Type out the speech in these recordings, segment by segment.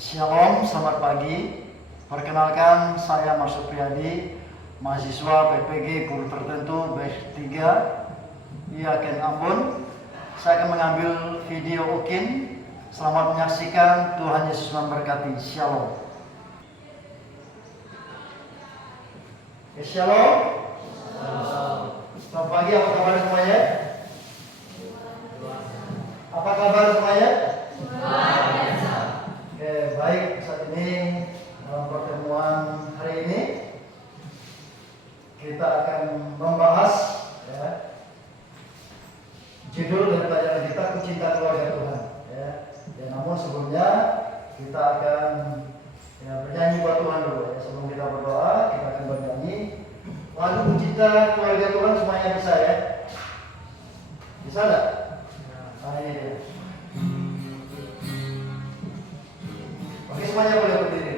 Shalom, selamat pagi. Perkenalkan, saya Mas Supriyadi, mahasiswa PPG Guru Tertentu batch 3 Yakin Ambon. Saya akan mengambil video UKIN. Selamat menyaksikan, Tuhan Yesus memberkati. Shalom. Shalom. Selamat pagi, apa kabar semuanya? Apa kabar semuanya? Oke, baik. Saat ini dalam pertemuan hari ini kita akan membahas judul dari pelajaran kita, Kucinta Keluarga Tuhan. Namun sebelumnya kita akan bernyanyi buat Tuhan dulu. Sebelum kita berdoa, kita akan bernyanyi lagu Kucinta Keluarga Tuhan. Semuanya bisa ya? Bisa enggak? Nah, ini dia. Oke, semuanya boleh berdiri.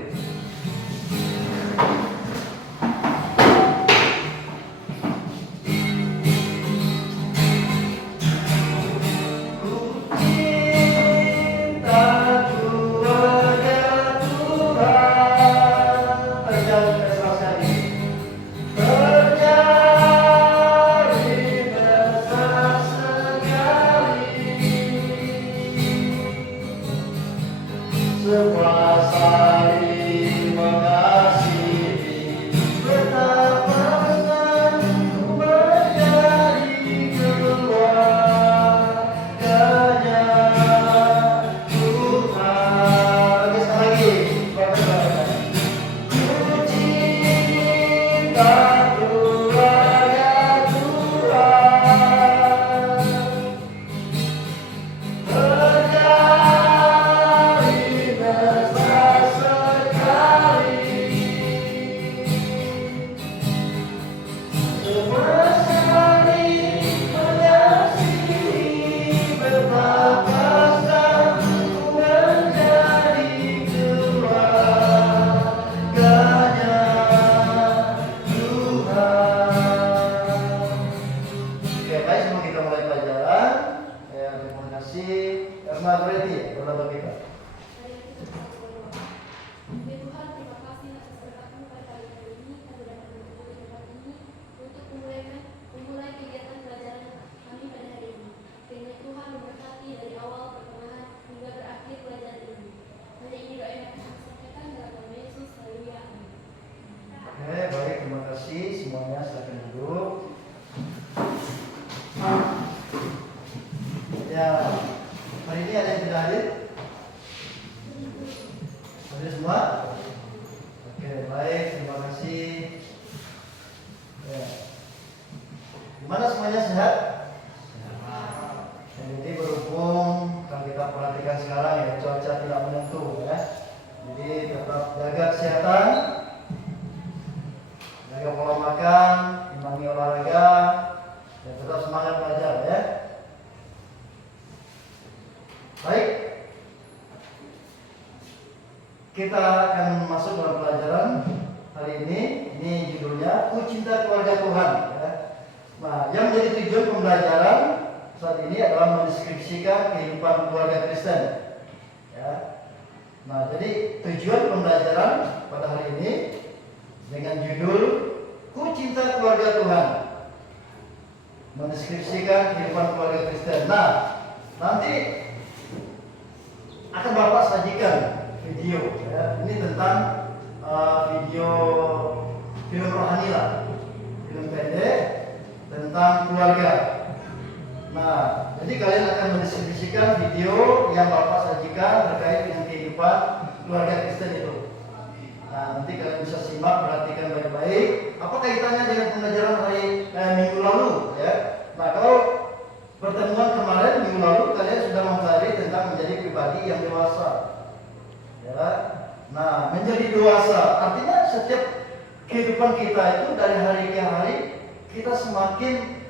Kita akan masuk dalam pelajaran hari ini. Ini judulnya Kucinta Keluarga Tuhan. Nah, yang menjadi tujuan pembelajaran saat ini adalah mendeskripsikan kehidupan keluarga Kristen. Nah, jadi tujuan pembelajaran pada hari ini dengan judul Kucinta Keluarga Tuhan, mendeskripsikan kehidupan keluarga Kristen. Nah, nanti akan Bapak sajikan video ini tentang video film rohani lah, film pendek tentang keluarga. Nah, jadi kalian akan mendeskripsikan video yang Bapak sajikan terkait dengan kehidupan keluarga Kristen itu. Nah, nanti kalian bisa simak, perhatikan baik-baik apa kaitannya dengan pembelajaran hari minggu lalu ya. Nah, kalau pertemuan kemarin minggu lalu kalian sudah mempelajari tentang menjadi pribadi yang dewasa. Nah, menjadi dewasa artinya setiap kehidupan kita itu dari hari ke hari kita semakin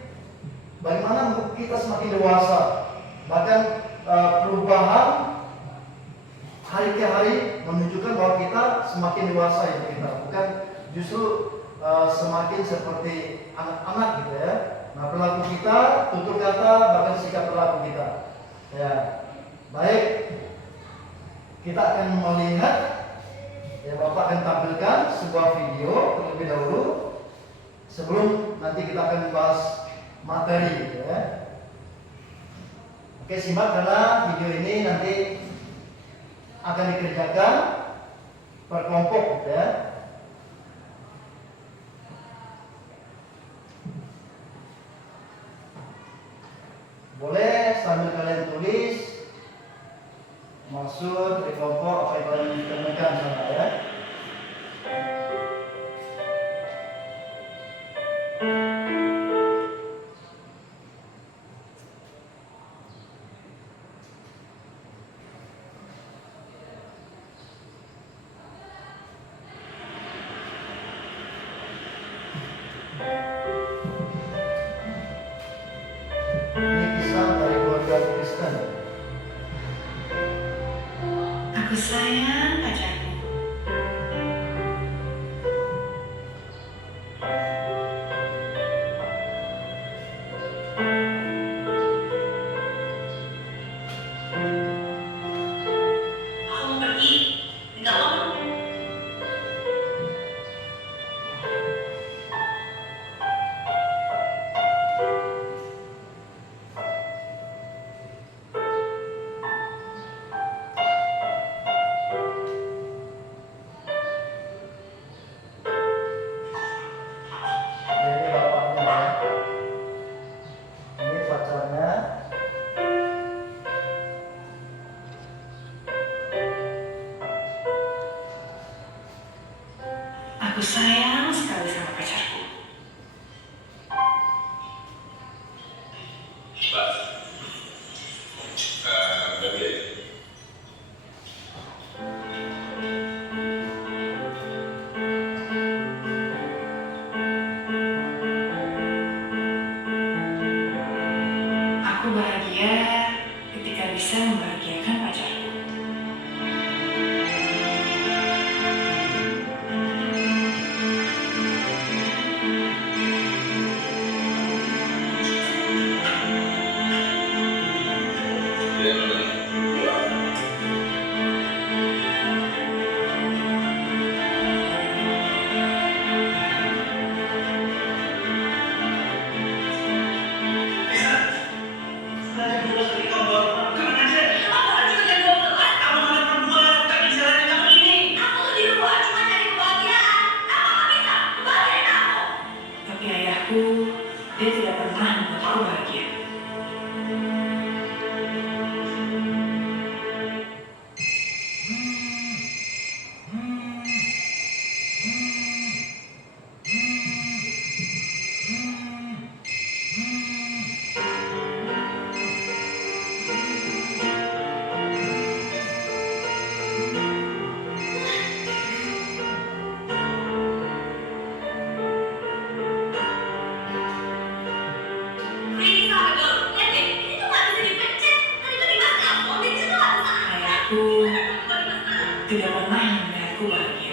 bagaimana kita semakin dewasa, bahkan perubahan hari ke hari menunjukkan bahwa kita semakin dewasa itu kita, bukan justru semakin seperti anak-anak gitu ya. Nah, perilaku kita, tutur kata, bahkan sikap perilaku kita. Ya, baik. kita akan melihat, ya Bapak akan tampilkan sebuah video terlebih dahulu sebelum nanti kita akan membahas materi, ya. Oke, simak karena video ini nanti akan dikerjakan per kelompok, ya. Boleh sambil kalian tulis maksud di kelompok apa yang kalian temukan sana, ya. Ini kisah dari keluarga Kristen. Aku sayang pacarku. Aku mau pergi, minta uang. Ini bapaknya, ya. Ini pacarnya. Aku sayang sekali sama pacarku. Aku bahagia ketika bisa membahagiakan pacarku. Tapi ayahku, dia tidak pernah membuatku bahagia. Ayahku tidak pernah membuatku bahagia.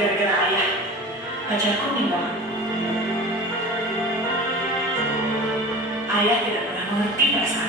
Gara-gara ayah, pacarku meninggal. Ayah tidak pernah mengerti perasaan.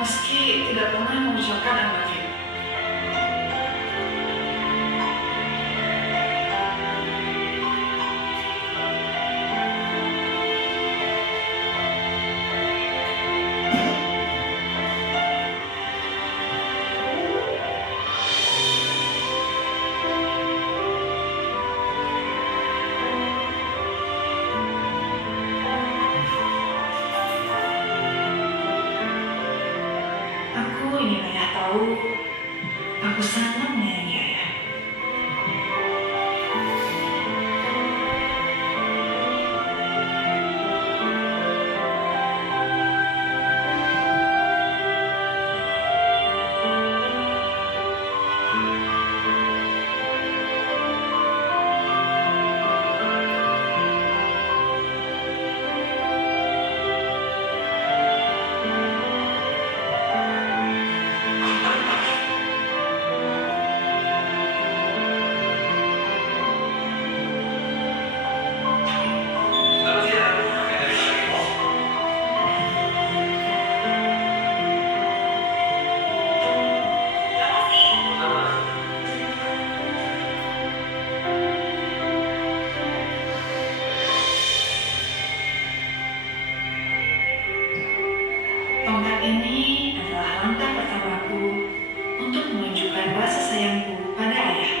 meski tidak pernah mengucapkan I love you. Aku ingin ayah tahu, aku sangat menyayangi ayah. Tongkat ini adalah langkah pertamaku untuk menunjukkan rasa sayangku pada ayah.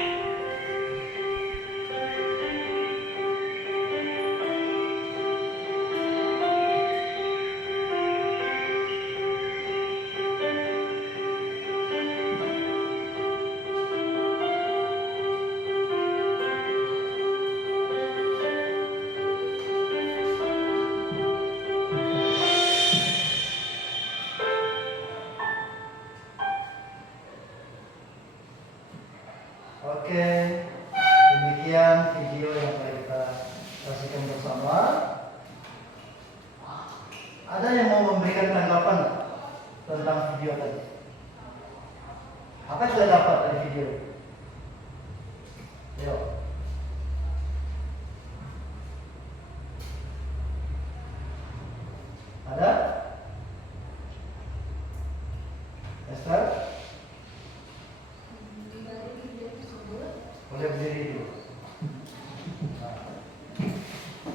Oke, demikian video yang telah kita saksikan bersama. Ada yang mau memberikan tanggapan tentang video tadi? Apa yang sudah dapat dari video? Ayo. Ada? Esther? Boleh berdiri dulu. Nah,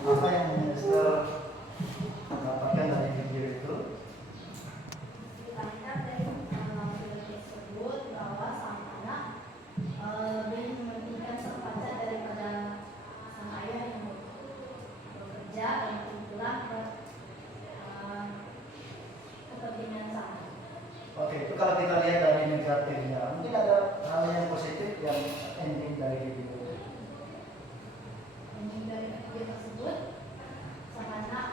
apa yang Esther dapatkan dari video itu? Dilihat dari film tersebut bahwa sang anak lebih mementingkan sang pacar daripada sang ayah yang bekerja dan kebetulan kepentingan sang anak. Oke, itu kalau kita lihat dari negatifnya, mungkin ada hal yang positif yang ending dari video itu. Ini dari video tersebut sang anak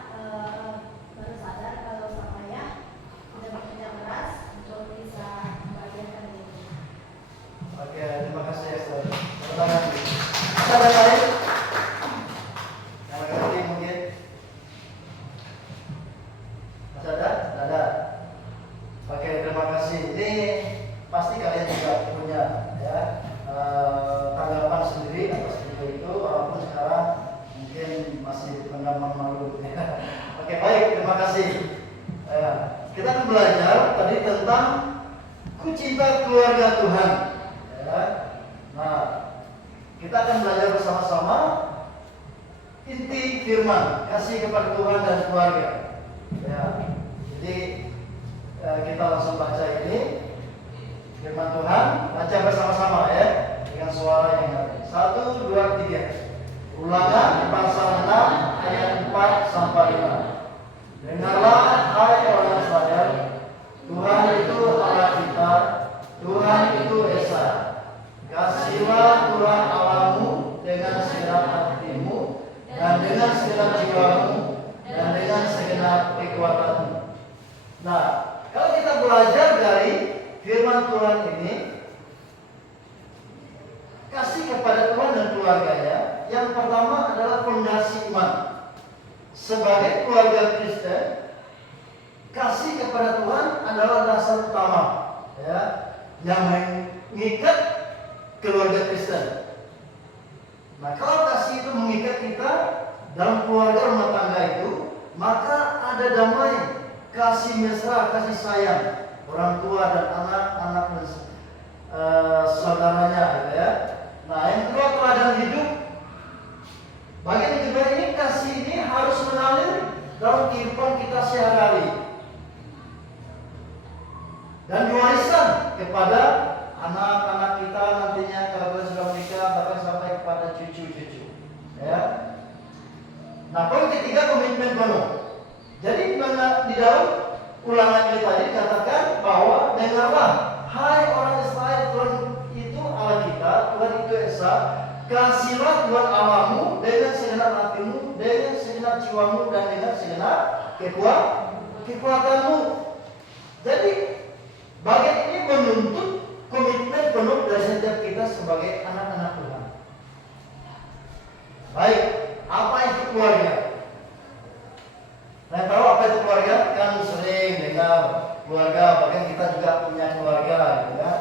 baru sadar kalau sang ayah sudah bekerja keras untuk bisa membahagiakan dirinya. Oke, terima kasih Esther. Tepuk tangan. Ada yang lain? Yang lagi mungkin? Masih ada? Tidak ada. Oke, terima kasih. Ini pasti kalian juga punya ya tanggapan sendiri atas video itu, walaupun sekarang mungkin masih menambah malu. Oke, baik, terima kasih. Kita akan belajar tadi tentang ku cinta keluarga Tuhan. Ya. Nah, kita akan belajar bersama-sama inti firman kasih kepada Tuhan dan keluarga. Ya, jadi kita langsung baca ini firman Tuhan, baca bersama-sama ya dengan suara yang nyaring. 1, 2, 3. Ulangan pasal 6 ayat 4 sampai 5. Dengarlah hai orang Israel, Tuhan itu Allah kita, Tuhan itu Esa. Kasihilah Tuhan Allahmu dengan segenap hatimu dan dengan segenap jiwamu dan dengan segenap kekuatanmu. Nah, kalau kita belajar dari firman Tuhan ini, kasih kepada Tuhan dan keluarganya, yang pertama adalah fondasi iman. Sebagai keluarga Kristen, kasih kepada Tuhan adalah dasar utama, ya, yang mengikat keluarga Kristen. Nah, kalau kasih itu mengikat kita dalam keluarga rumah tangga itu, maka ada damai, kasih mesra, kasih sayang. orang tua dan anak-anak dan saudaranya, gitu ya. Nah, yang kedua teladan hidup. Bagian yang kedua ini, kasih ini harus mengalir dalam kehidupan kita sehari-hari dan diwariskan kepada anak-anak kita nantinya kalau kita sudah menikah, bahkan sampai kepada cucu-cucu, ya. Nah, poin ketiga, komitmen penuh. Jadi di dalam ulangan ini tadi dikatakan bahwa dengarlah, hai orang Israel, Tuhan itu Allah kita, Tuhan itu Esa. Kasihlah Tuhan Allahmu dengan segenap hatimu, dengan segenap jiwamu, dan dengan segenap kekuatanmu. Jadi bagian ini menuntut komitmen penuh dari setiap kita sebagai anak-anak Tuhan. Baik, apa itu keluarga? Saya tahu apa itu keluarga? Kan sering dengar keluarga, bahkan kita juga punya keluarga, gitu kan?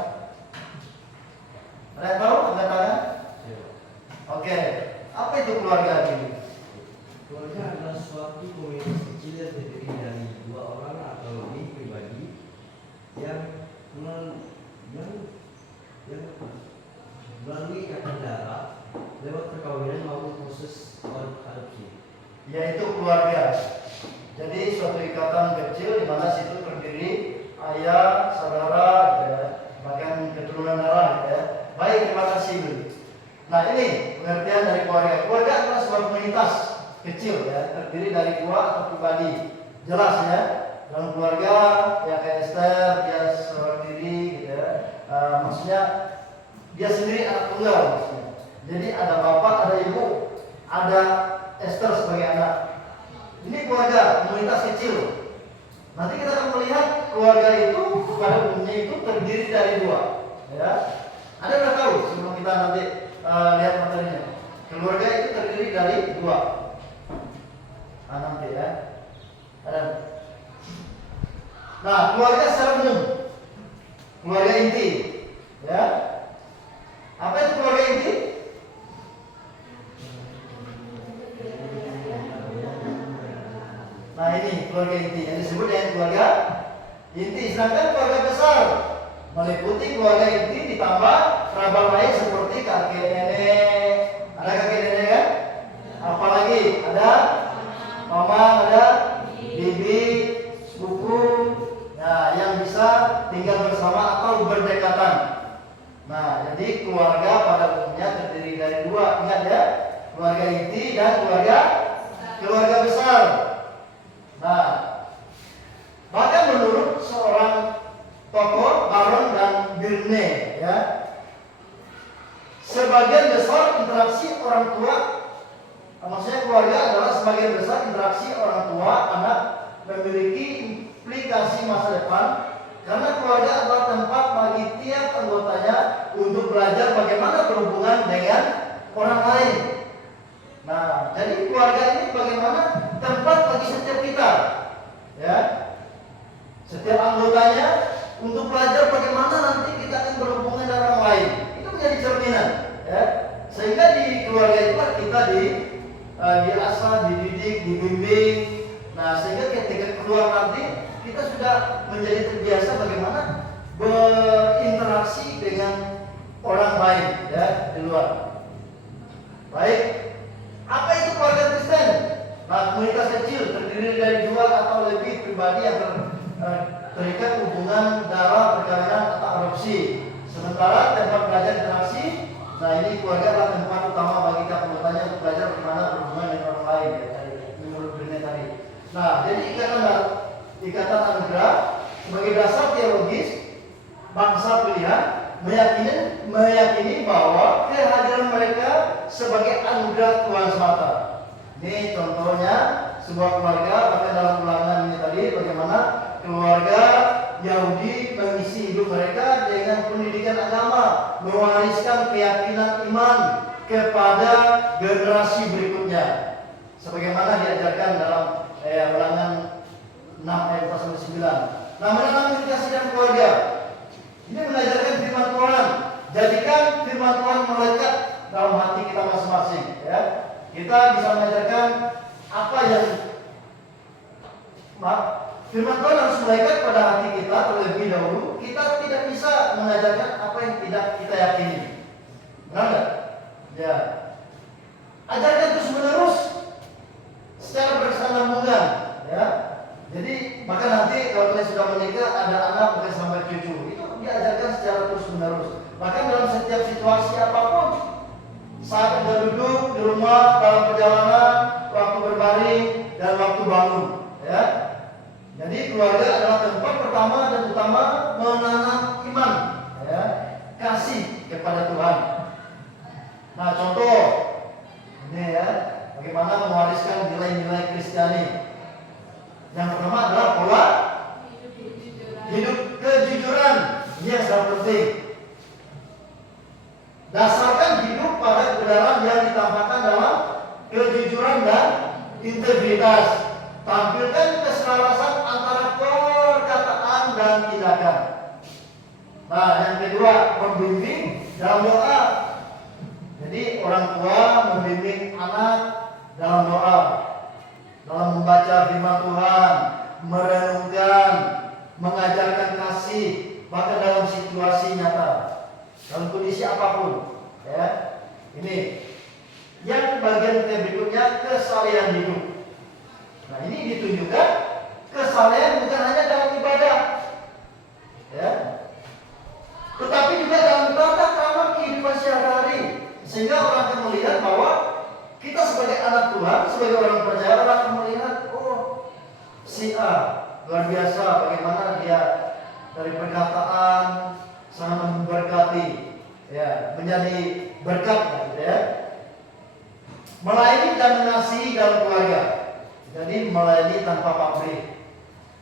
Saya tahu, angkat tangan. Oke, apa itu keluarga ini? Keluarga adalah suatu komunitas kecil yang terdiri dari dua orang atau lebih pribadi yang melalui ikatan darah lewat perkawinan maupun proses adopsi. Yaitu keluarga. Jadi suatu ikatan kecil di mana situ terdiri ayah, saudara, ya, bahkan keturunan darah, ya. Baik, terima kasih. Nah, ini pengertian dari keluarga. Keluarga adalah sebuah komunitas kecil, ya, terdiri dari dua atau pribadi. Jelas, ya. Dalam keluarga, ya kayak Esther, dia seorang diri, gitu, ya. Maksudnya dia sendiri anak tunggal, maksudnya. Jadi ada bapak, ada ibu, ada Esther sebagai anak. Ini keluarga, komunitas kecil. Nanti kita akan melihat keluarga itu pada umumnya itu terdiri dari dua, ya. Ada yang tahu sebelum kita nanti lihat materinya. Keluarga itu terdiri dari dua. Nanti ya. Ada. Nah, keluarga secara umum, keluarga inti, ya. Apa itu keluarga inti? Nah, ini keluarga inti yang disebut dengan keluarga inti. Sedangkan keluarga besar meliputi keluarga inti ditambah kerabat lain seperti kakek nenek. Ada kakek nenek kan? Apalagi ada mama, ada bibi, sepupu. Nah, yang bisa tinggal bersama atau berdekatan. Nah, jadi keluarga pada umumnya terdiri dari dua. Ingat ya, keluarga inti dan keluarga besar. Nah, bahkan menurut seorang tokoh Baron dan Birne, ya, sebagian besar interaksi orang tua, maksudnya keluarga adalah sebagian besar interaksi orang tua anak memiliki implikasi masa depan, karena keluarga adalah tempat bagi tiap anggotanya untuk belajar bagaimana berhubungan dengan orang lain. Nah, jadi keluarga ini bagaimana tempat bagi setiap kita, ya, setiap anggotanya untuk belajar bagaimana nanti kita akan berhubungan dengan orang lain. Itu menjadi cerminan, ya. Sehingga di keluarga itu kita diasah, dididik, dibimbing. Nah, sehingga ketika keluar nanti kita sudah menjadi terbiasa bagaimana berinteraksi dengan orang lain, ya, di luar. Baik. Apa itu keluarga Kristen? Nah, komunitas kecil terdiri dari dua atau lebih pribadi yang terikat hubungan darah, perkawinan atau adopsi. Sementara tempat belajar interaksi, nah ini keluarga adalah tempat utama bagi anggotanya untuk belajar bagaimana berhubungan dengan orang lain, ya, menurut Birne tadi. Nah, jadi ikatan anugerah sebagai dasar teologis bangsa pilihan meyakini bahwa kehadiran mereka sebagai anugerah Tuhan semata. Ini contohnya sebuah keluarga, bahkan dalam ulangan ini tadi bagaimana keluarga Yahudi mengisi hidup mereka dengan pendidikan agama, mewariskan keyakinan iman kepada generasi berikutnya, sebagaimana diajarkan dalam ulangan 6 ayat 9. Nah, mengenai kasih dan keluarga, ini mengajarkan firman Tuhan. Jadikan firman Tuhan melekat dalam hati kita masing-masing, ya. Kita bisa mengajarkan apa yang firman Tuhan harus melekat pada hati kita terlebih dahulu. mengajarkan apa yang tidak kita yakini. Benar nggak? Ya. Ajarkan terus menerus secara berkesinambungan, ya. Jadi maka nanti kalau kalian sudah menikah ada anak mungkin sampai cucu, itu diajarkan secara terus menerus. Bahkan dalam setiap situasi apapun, saat kita duduk di rumah, dalam perjalanan, waktu berbaring dan waktu bangun, ya. Jadi keluarga adalah tempat pertama dan utama menanam iman, ya, kasih kepada Tuhan. Nah, contoh ini ya, bagaimana mewariskan nilai-nilai Kristiani. Yang pertama adalah pola hidup kejujuran. Ini yang sangat penting. Dasarkan hidup pada kebenaran yang ditampakkan dalam kejujuran dan integritas. Tampilkan keselarasan antara perkataan dan tindakan. Nah, yang kedua, membimbing dalam doa. Jadi orang tua membimbing anak dalam doa, dalam membaca firman Tuhan, merenungkan, mengajarkan kasih, bahkan dalam situasi nyata, dalam kondisi apapun. Ya, ini yang bagian berikutnya, kesalehan hidup. Nah, ini ditunjukkan kesalehan bukan hanya dalam ibadah, ya, tetapi juga dalam tata krama kehidupan sehari-hari, sehingga orang akan melihat bahwa kita sebagai anak Tuhan, sebagai orang percaya, orang akan melihat, oh, si A luar biasa bagaimana dia dari perkataan sangat memberkati, ya, menjadi berkat, gitu ya. Melayani dan mengasihi dalam keluarga. Jadi melayani tanpa pamrih.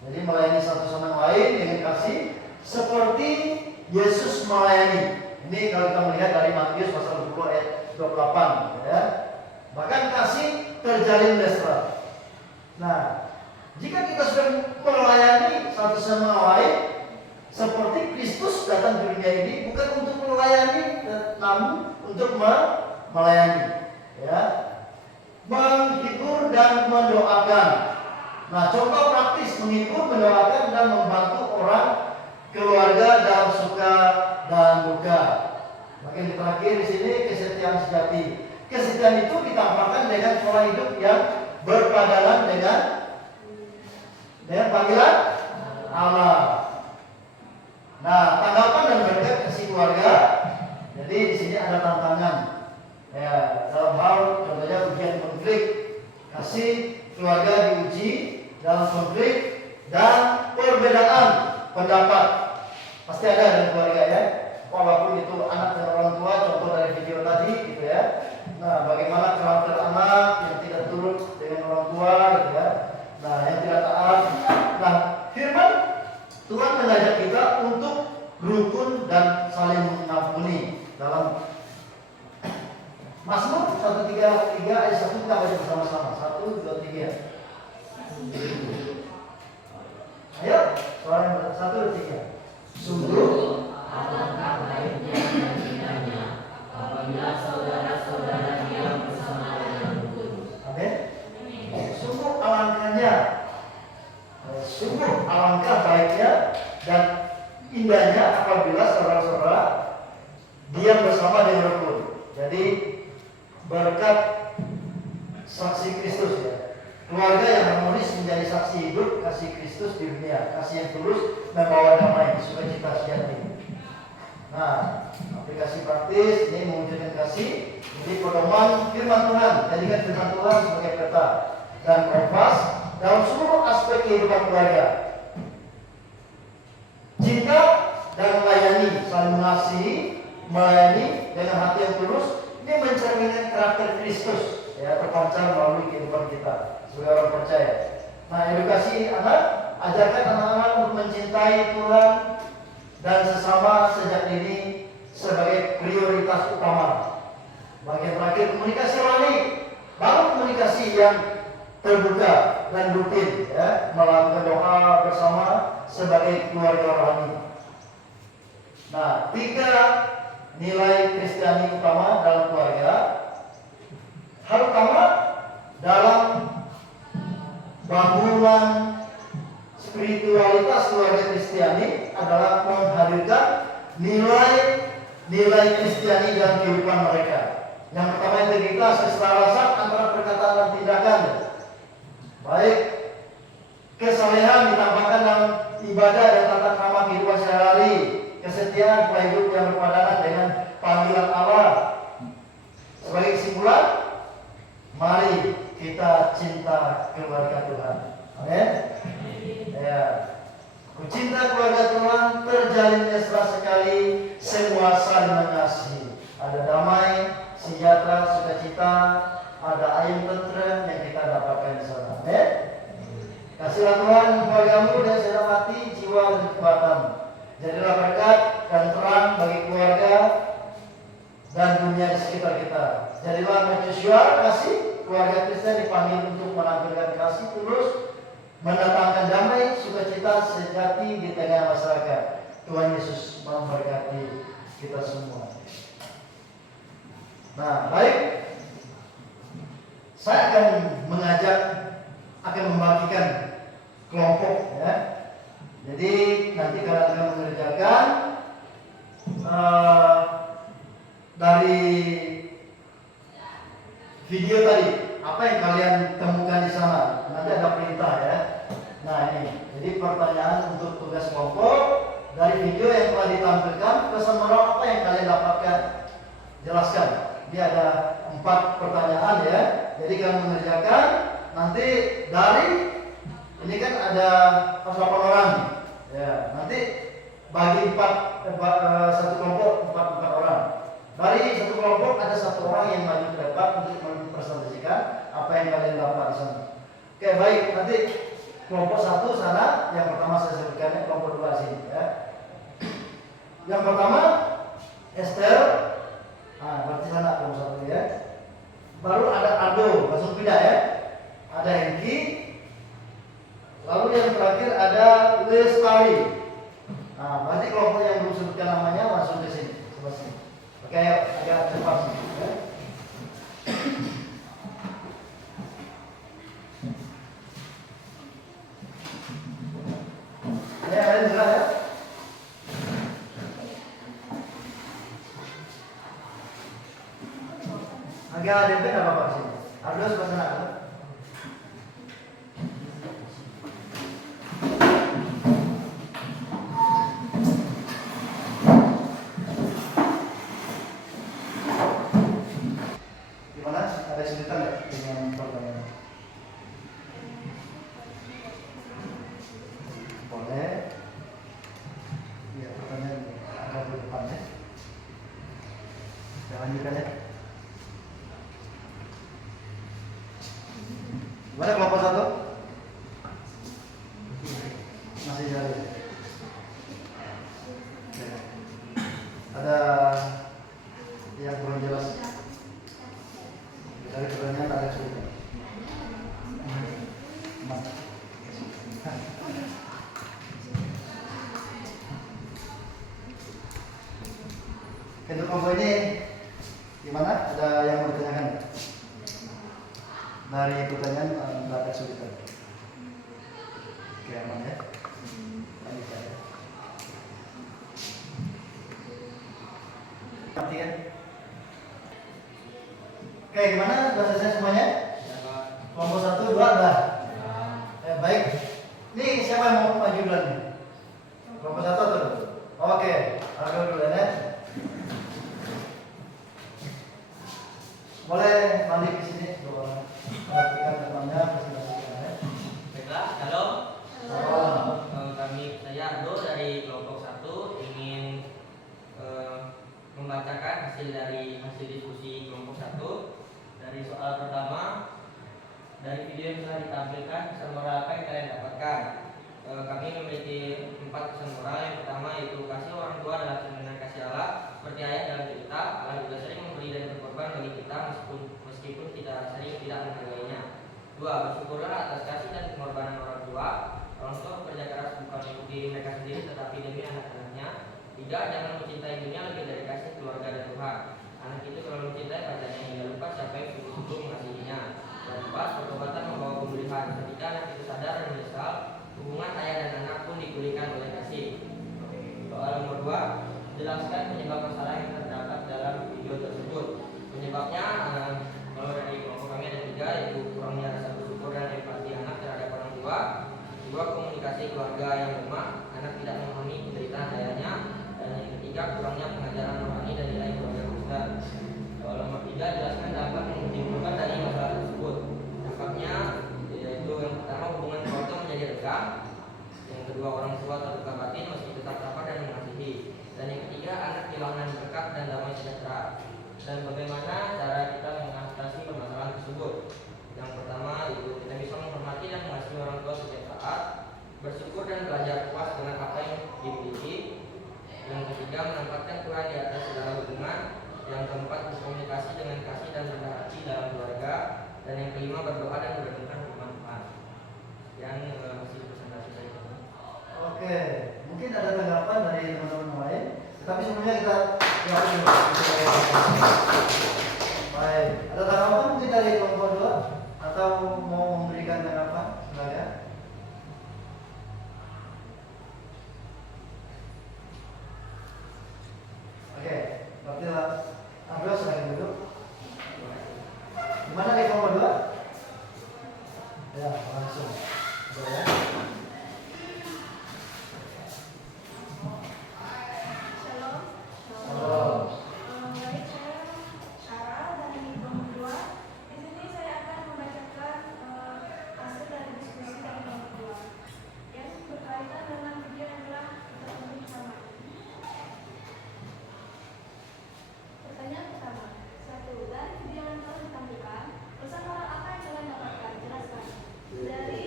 Jadi melayani satu sama lain dengan kasih seperti Yesus melayani. Ini kalau kita melihat dari Matius pasal 20 ayat 28, ya. Bahkan kasih terjalin mesra. Nah, jika kita sudah melayani satu sama lain seperti Kristus datang ke dunia ini bukan untuk melayani, namun untuk melayani, ya. Menghibur dan mendoakan. Nah, contoh praktis menghibur, mendoakan dan membantu orang keluarga dalam suka dan duka. Makin terakhir di sini kesetiaan sejati. Kesetiaan itu ditampakkan dengan pola hidup yang berpadanan dengan panggilan Allah. Nah, tanggapan dan berkat kasih keluarga. Jadi di sini ada tantangan. Ya, dalam hal contohnya ujian konflik, kasih keluarga diuji dalam konflik dan perbedaan pendapat. Pasti ada dalam keluarga, ya. Walaupun itu anak dan orang tua, contoh dari video tadi, gitu ya. Nah, bagaimana karakter anak yang tidak turut dengan orang tua, gitu ya. Nah, yang tidak taat. Nah, firman Tuhan mengajak kita untuk rukun dan saling mengampuni dalam Mazmur 133 ayat 1 kita baca bersama-sama. 1, 2, 3. Ayo, suara 1, 2, 3. Sungguh alangkah baiknya dan indahnya apabila saudara-saudaranya bersama dalam rukun. Amin. Sungguh alangkahnya, sungguh alangkah baiknya dan indahnya apabila saudara-saudara diam bersama di rukun. Jadi berkat saksi Kristus, ya. Keluarga yang harmonis menjadi saksi hidup kasih Kristus di dunia, kasih yang tulus membawa damai, sukacita sejati. Nah, aplikasi praktis ini mewujudkan kasih. Jadi pedoman firman Tuhan, jadikan firman Tuhan sebagai peta dan kompas dalam seluruh aspek kehidupan keluarga. Cinta dan melayani, saling mengasihi, melayani dengan hati yang tulus. Ini mencerminkan karakter Kristus, ya, terpancar melalui kehidupan kita sebagai orang percaya. Nah, edukasi anak, ajarkan anak-anak untuk mencintai Tuhan dan sesama sejak dini sebagai prioritas utama. Bagian terakhir, komunikasi rohani. Bangun komunikasi yang terbuka dan rutin, ya, melakukan doa bersama sebagai keluarga rohani. Nah, 3 nilai Kristiani utama dalam keluarga. Hal utama dalam bangunan spiritualitas keluarga Kristiani adalah menghadirkan nilai Kristiani dalam kehidupan mereka. Yang pertama integritas, keselarasan antara perkataan dan tindakan. Baik kesalehan ditampakkan dalam ibadah dan tata krama kehidupan sehari-hari. Kesetiaan pola hidup yang berpadanan dengan panggilan Allah. Sebagai kesimpulan, mari kita cinta keluarga Tuhan. Amin. Ya. Ku cinta keluarga Tuhan, terjalin mesra sekali, semua saling mengasihi. Ada damai, sejahtera, sukacita, ada ayam tentrem yang kita dapatkan di sana. Amin. Kasihlah Tuhan keluargamu dan senang hati, jiwa dan kekuatan. Jadilah berkat dan terang bagi keluarga dan dunia di sekitar kita. Jadilah mercusuar kasih. Keluarga Kristen dipanggil untuk menampilkan kasih tulus, mendatangkan damai, sukacita sejati di tengah masyarakat. Tuhan Yesus memberkati kita semua. Nah, baik. Saya akan membagikan kelompok ya. Jadi nanti kalian akan mengerjakan dari video tadi apa yang kalian temukan di sana. Nanti ada perintah ya. Nah ini, jadi pertanyaan untuk tugas kelompok dari video yang telah ditampilkan, pesan moral apa yang kalian dapatkan? Jelaskan. Ini ada 4 pertanyaan ya. Jadi kalian mengerjakan. Nanti dari ini kan ada 8 orang ya. Nanti bagi satu kelompok 4 orang. Dari satu kelompok ada 1 orang yang maju ke depan untuk mempresentasikan apa yang kalian dapat di sana. Oke baik, nanti kelompok 1 sana, yang pertama saya sebutkan, kelompok 2 sini ya. Yang pertama Esther, nah berarti sana kelompok 1 ya. Baru ada Aldo, langsung pindah ya. Ada Hengki. Lalu yang terakhir ada Lestari. Nah berarti kelompok yang belum sebutkan namanya langsung ke sini, sebelah sini. Oke, agak cepat sih ya. Ya, ada juga ya. Agak dempet apa apa sih? Ada sebelah sana. Gimana? Ada kesulitan nggak dengan pertanyaan? Boleh. Ya, pertanyaan agak di depan ya. Kita lanjutkan ya. Gimana kelompok 1? Masih jauh. Oke. Ada yang belum jelas? Dari pertanyaan ada kesulitan. Untuk kelompok ini gimana? Ada yang bertanyakan? Dari pertanyaan tidak ada kesulitan. Oke, aman ya. Lanjut ya. Ngerti kan? Oke, gimana? Sudah selesai semuanya? Kelompok 1, 2 dah. Baik. Nih siapa yang mau maju duluan nih? Kelompok 1 tuh. Oke, aku dulu ya. Boleh balik ke sini dua. Perhatikan temannya, presentasikan ya. Baiklah, halo. Halo. Saya Ardo dari kelompok 1 ingin membacakan hasil diskusi kelompok 1. Dari soal pertama, dari video yang telah ditampilkan, pesan moral apa yang kalian dapatkan? Kami memiliki 4 pesan moral. Yang pertama yaitu kasih orang tua adalah cerminan kasih Allah. Seperti ayat dalam cerita, Allah juga sering memberi dan berkorban bagi kita meskipun kita sering tidak menghargainya. 2. Bersyukurlah atas kasih dan pengorbanan orang tua. Orang tua bekerja keras bukan untuk diri mereka sendiri tetapi demi anak-anaknya. 3. Jangan mencintai dunia lebih dari kasih keluarga dan Tuhan. Anak itu selalu mencintai pacarnya hingga lupa siapa yang sungguh-sungguh mengasihinya. Dan 4. Pertobatan membawa pemulihan. Ketika anak itu sadar dan menyesal, hubungan ayah dan anak pun dipulihkan oleh kasih. Soal nomor 2, jelaskan penyebab masalah yang terdapat dalam video tersebut. Penyebabnya kalau dari kelompok kami ada 3, yaitu kurangnya rasa bersyukur dan empati anak terhadap orang tua, 2 komunikasi keluarga yang lemah, anak tidak memahami penderitaan ayahnya, dan yang ketiga kurangnya pengajaran rohani dan nilai keluarga Kristen. Nomor 3, jelaskan dampak yang ditimbulkan dari masalah tersebut. Dampaknya yaitu yang pertama, hubungan keluarga menjadi renggang, yang kedua, orang tua terluka batin meski tetap rapat dan mengasihi, dan yang ketiga, anak kehilangan berkat dan damai sejahtera. Dan bagaimana cara kita mengatasi permasalahan tersebut? Yang pertama, itu kita bisa menghormati dan mengasihi orang tua setiap saat, bersyukur dan belajar puas dengan apa yang dimiliki. Yang ketiga, menempatkan Tuhan di atas segala hubungan. Yang keempat, berkomunikasi dengan kasih dan rendah hati dalam keluarga. Dan yang kelima, berdoa dan berdengar firman Tuhan. Yang masih presentasi saya. Oke, mungkin ada tanggapan dari teman-teman lain. Tapi sebelumnya kita jawab dulu. Baik, ada tanggapan mungkin dari kelompok 2 atau mau memberikan tanggapan? Silakan. Oke, berarti Abdul silakan dulu. Gimana di kelompok 2? Ya, langsung. Ya. Baik, saya Sarah dari kelompok 2. Di sini saya akan membacakan hasil dari diskusi dari kelompok 2 yang berkaitan dengan video yang telah kita tonton bersama. Pertanyaan pertama, 1. Dari video yang telah ditampilkan, pesan moral apa yang kalian dapatkan? Jelaskan. Dari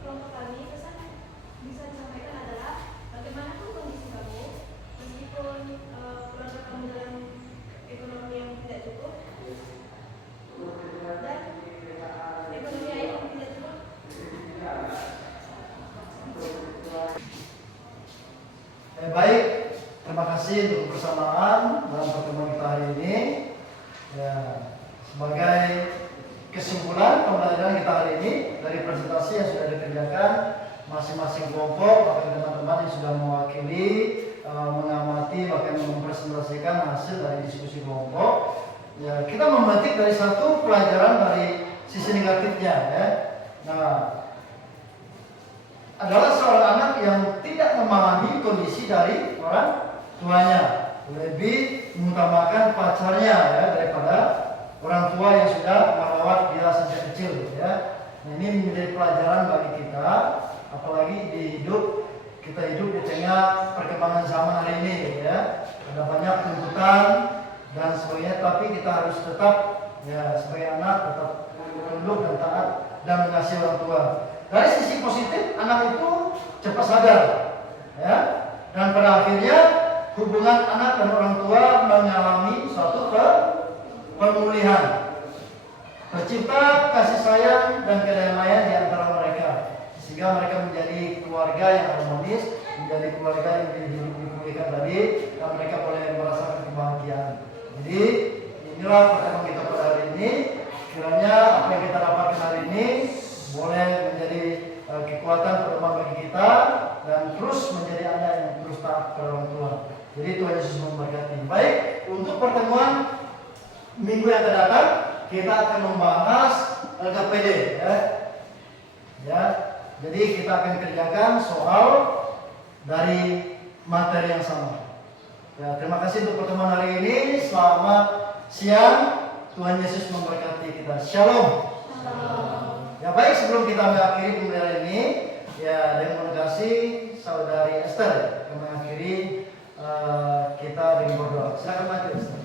kelompok kami, pesan yang bisa disampaikan adalah bagaimanapun kondisi kamu, meskipun keluarga kamu dalam ekonomi yang tidak cukup dan ekonomi ayah yang tidak cukup, Baik, terima kasih untuk kebersamaan dalam pertemuan kita hari ini. Ya, sebagai kesimpulan pembelajaran kita hari ini dari presentasi yang sudah dikerjakan masing-masing kelompok, bahkan teman-teman yang sudah mewakili, mengamati, bahkan mempresentasikan hasil dari diskusi kelompok. Ya, kita memetik dari satu pelajaran dari sisi negatifnya. Ya. Nah, adalah seorang anak yang tidak memahami kondisi dari orang tuanya, lebih mengutamakan pacarnya ya daripada orang tua yang sudah merawat dia sejak kecil ya. Nah, ini menjadi pelajaran bagi kita, apalagi kita hidup di tengah perkembangan zaman hari ini ya. Ada banyak tuntutan dan sebagainya, tapi kita harus tetap ya sebagai anak tetap tunduk dan taat dan mengasihi orang tua. Dari sisi positif, anak itu cepat sadar ya, dan pada akhirnya hubungan anak dan orang tua mengalami suatu pemulihan, tercipta kasih sayang dan kedamaian di antara mereka, sehingga mereka menjadi keluarga yang harmonis, menjadi keluarga yang dipulihkan tadi, dan mereka boleh merasakan kebahagiaan. Jadi inilah pertemuan kita pada hari ini. Kiranya apa yang kita dapatkan hari ini boleh menjadi kekuatan pertemuan bagi kita dan terus menjadi anak yang terus taat kepada orang tua. Jadi Tuhan Yesus memberkati. Baik, untuk pertemuan minggu yang akan datang kita akan membahas LKPD ya. Ya. Jadi kita akan kerjakan soal dari materi yang sama. Ya, terima kasih untuk pertemuan hari ini. Selamat siang. Tuhan Yesus memberkati kita. Shalom. Ya baik, sebelum kita mengakhiri pembelajaran ini, ya dengan kasih saudari Esther yang mengakhiri kita dengan berdoa. Silakan maju Esther.